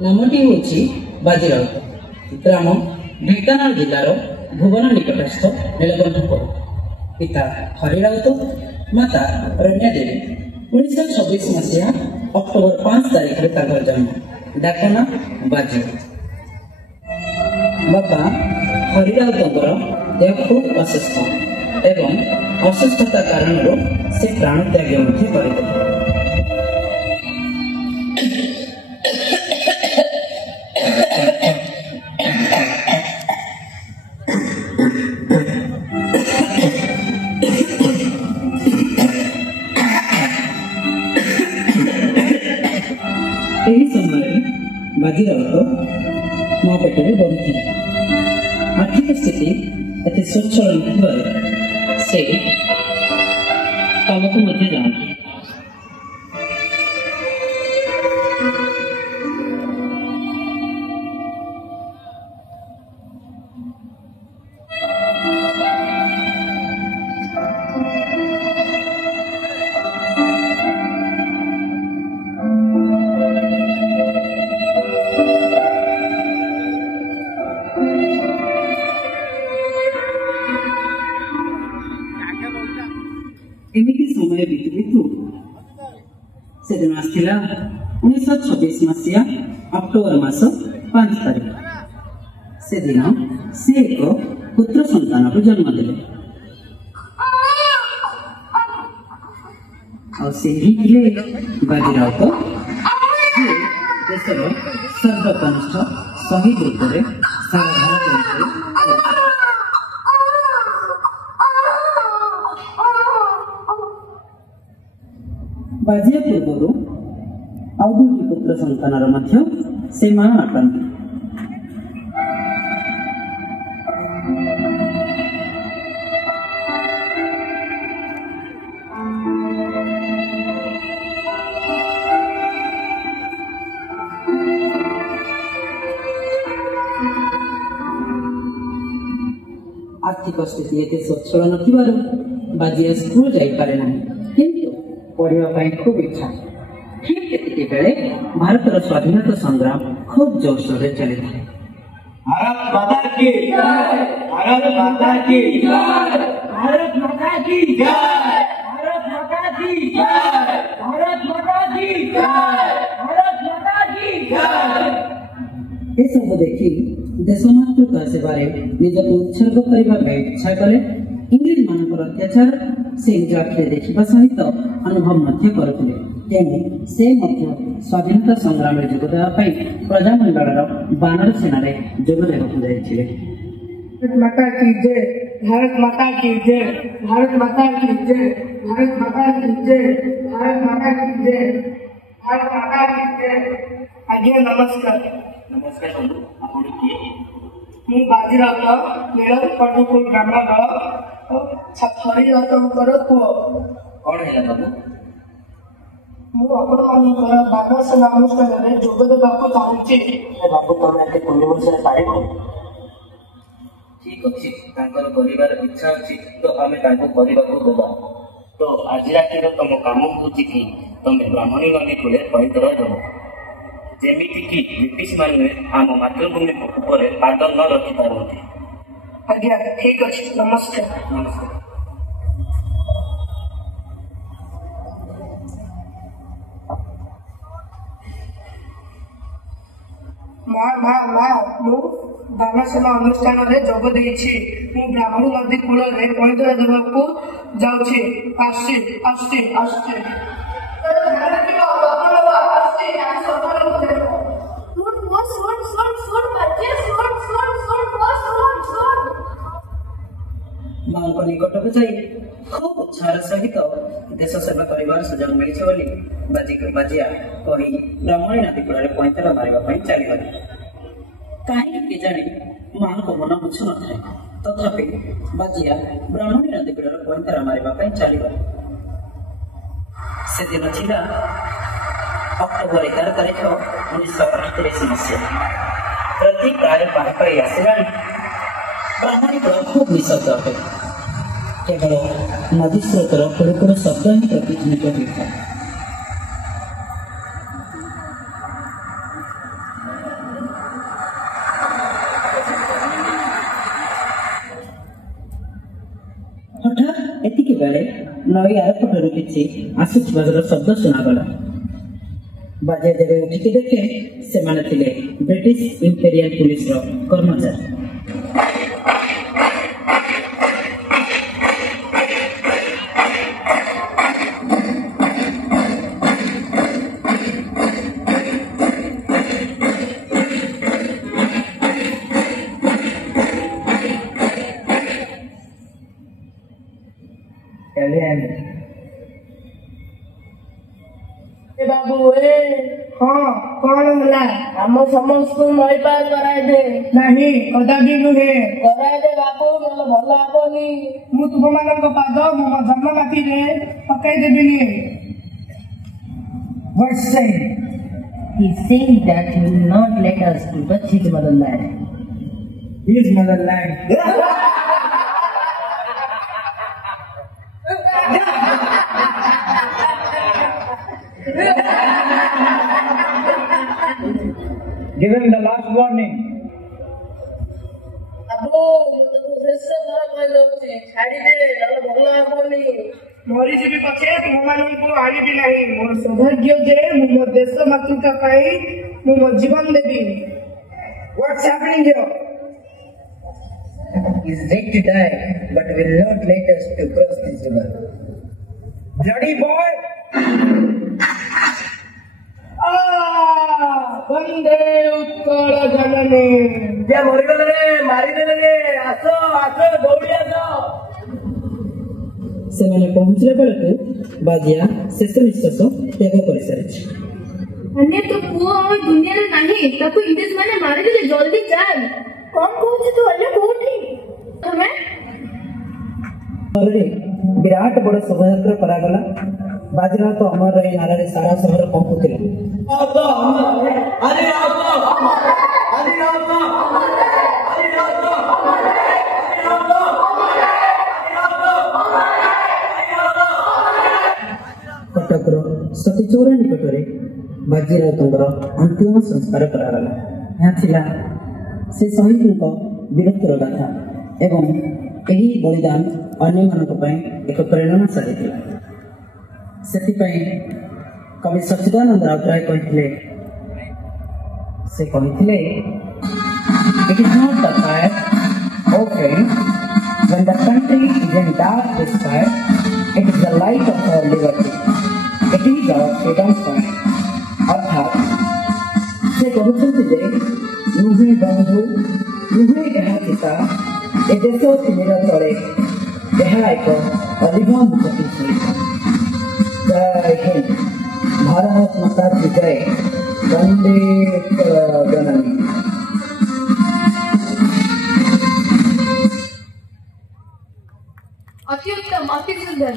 नामटी होची बाजीराउत ग्राम ढेंकानाल जिल्लार भुवन निकटस्थ नीलकंठपुर। पिता हरिराउत माता रण्या देवी। 1926 मसीहा अक्टोबर 5 तारिख में जन्म। डाकना बाजी। बापा हरिराउतर देह खूब असुस्थ एवं असुस्थता कारण से प्राण त्याग करते। बाजीराउत माँ पेटे बढ़ुते आर्थिक स्थिति एत स्वच्छल से काम को मध्य जाती। एमिति समय बीती बीतु से दिन आसला 1926 मसीहा अक्टोबर मास 5 तारिख। से दिन से एक पुत्र संतान को जन्म देले और से ही बाजीराउत देशर सर्वकनिष्ठ शहीद रूप में सारा भारत बाजिया पूर्व आउ दुई पुत्र संतान से माँ अटंती। आर्थिक स्थिति एत स्वच्छल न बाजिया स्कूल जापे ना किंतु पढ़ाई खूब इच्छा। ठीक एति बेले भारतर स्वाधीनता संग्राम खूब जोरसोर से चली था। भारत माता की जय, भारत माता की जय, भारत माता की जय, भारत माता की जय, भारत माता की जय, भारत माता की जय। ये सब देखी देशमातृका सेवारे निजक उत्सर्ग करने इच्छा कले। इंग्रेज मानकर अत्याचार से निज आखिरे देखा सहित अनुभव करते। तेणु से स्वाधीनता संग्राम में जोगदेवाई प्रजामंडल बानर सेना जोगदेवाक जाइए। भारत माता की जय, भारत माता की जय, भारत माता की जय, भारत माता की जय, भारत माता की जय, भारत माता की जय। आज्ञा नमस्कार। नमस्कार बंधु, आपण किए? मु बाजीराउत नीलकंठपुर ग्राम हरिराउतर पुओ। कौन है बाबू? मु आपनकर बानर सेना अनुष्ठान में जोग देबाक चाहूची। बाबू तुम एते पुण्य वर्ष पारिब? ठीक अछि, तांकर परिवार इच्छा अछि तो आमे तांको परिवार को देबा। तो आज रातिर तुम काम होची कि तुम ब्राह्मणी नदी कूले पवित्र रहो, जेमिति कि ब्रिटिश माने आम मातृभूमि ऊपर पाद न रखि पारନ୍ତି। आज्ञा ठीक अछि। नमस्कार। नमस्कार। मु बानर सेना अनुष्ठान में जोग देछि। मु ब्राह्मणी नदी कूल में पवित्र देवाक जाउछि। आसी आसी आसी माँ निकट को जाई खूब उत्साह सहित देश सेवा कर सुजोग मिली बाजिया कही ब्राह्मणी नदी कूल पैंतरा मारे चलीगले। कहीं जाने माँ को मन बुझु न था, तथापि बाजिया ब्राह्मणी नदी कूल पैंतरा मारे चलीगले। से दिन था अक्टोबर 11 तारिख 1938 मसीहा। प्रति प्राय पाई आसला। ब्राह्मणी कूल खूब निशब्द अटे। केवल नदी स्रोतर कुड़ शब्द ही प्रतिध्वनित होता है। ନଈ ଆରପଟରୁ କିଛି ଆସୁଥିବାର ଶବ୍ଦ ଶୁଣାଗଲା। ବାଜିଆ ଯେବେ ଉଠିକି ଦେଖେ ସେମାନେ ଥିଲେ ବ୍ରିଟିଶ ଇମ୍ପେରିଆଲ ପୁଲିସର କର୍ମଚାରୀ। बाबू हाँ कौन होला आम समस्त नई पार कराए दे नहीं कदापि नुहे कराए दे बाबू नले भल हेबनी मु तुम मानक पाद मो जन्म माटी रे पकाई देबिनी। What's saying? He's saying that he will not let us to touch his motherland. His motherland. Give him the last warning. बाबू शेष थर कहलौछि छाड़ी दे नले भल हेबनी मरी जीवी पछे तुम मानकु आनिबी नाही मोर सौभाग्य जे मु मो देश मातृका पाई मु मो जीवन देबी। What's happening here? He's ready to die, but will not let us to cross this river. Bloody boy! वंदे उत्कल जननी जे मरिगले रे मारिदेले रे आसो आसो दौड़ी आसो। ସେମାନେ ପହଞ୍ଚିଲା ବେଳକୁ ବାଜିଆ ଶେଷ ନିଶ୍ୱାସ ତ୍ୟାଗ କରିସାରିଛି। अन्य तो पुओ और दुनिया रे नाही ताको इंग्लिश माने मारे दे जल्दी चल कौन कहू तू अन्य कोठी हमें ଫଳରେ ବିରାଟ ବଡ଼ ଶୋଭାଯାତ୍ରା କରାଗଲା। ବାଜିରାଉତ ଅମର ଏହି ନାରାରେ ସାରା ସହର କମ୍ପୁଥିଲା। କଟକର ସତୀ ଚଉରା ନିକଟରେ ବାଜିରାଉତଙ୍କର ଅନ୍ତିମ ସଂସ୍କାର କରାଗଲା। ଏହା ଥିଲା ସେ ଶହୀଦଙ୍କ ବୀରତ୍ୱର ଗାଥା ଏବଂ ଏହି ବଳିଦାନ ଅନ୍ୟମାନଙ୍କ ପାଇଁ ଏକ ପ୍ରେରଣା ସାଜିଥିଲା। ସେଥିପାଇଁ କବି ସଚ୍ଚିଦାନନ୍ଦ ରାଉତରାୟ କହିଥିଲେ It is not the fire, oh friend, when the country is in dark despair, it is the light of our liberty, it is our freedom song। ଅର୍ଥାତ୍ ସେ କହୁଛନ୍ତି ଯେ ନୁହେଁ ବନ୍ଧୁ ନୁହେଁ ଏହା ପିତା ଏ ଦେଶ ତିନିର ତଳେ ଏହା ଏକ ଅଲିଭା ମୁଖ। जय हिंद, भारत माता की जय, वंदे जननी। अति उत्तम अति सुंदर।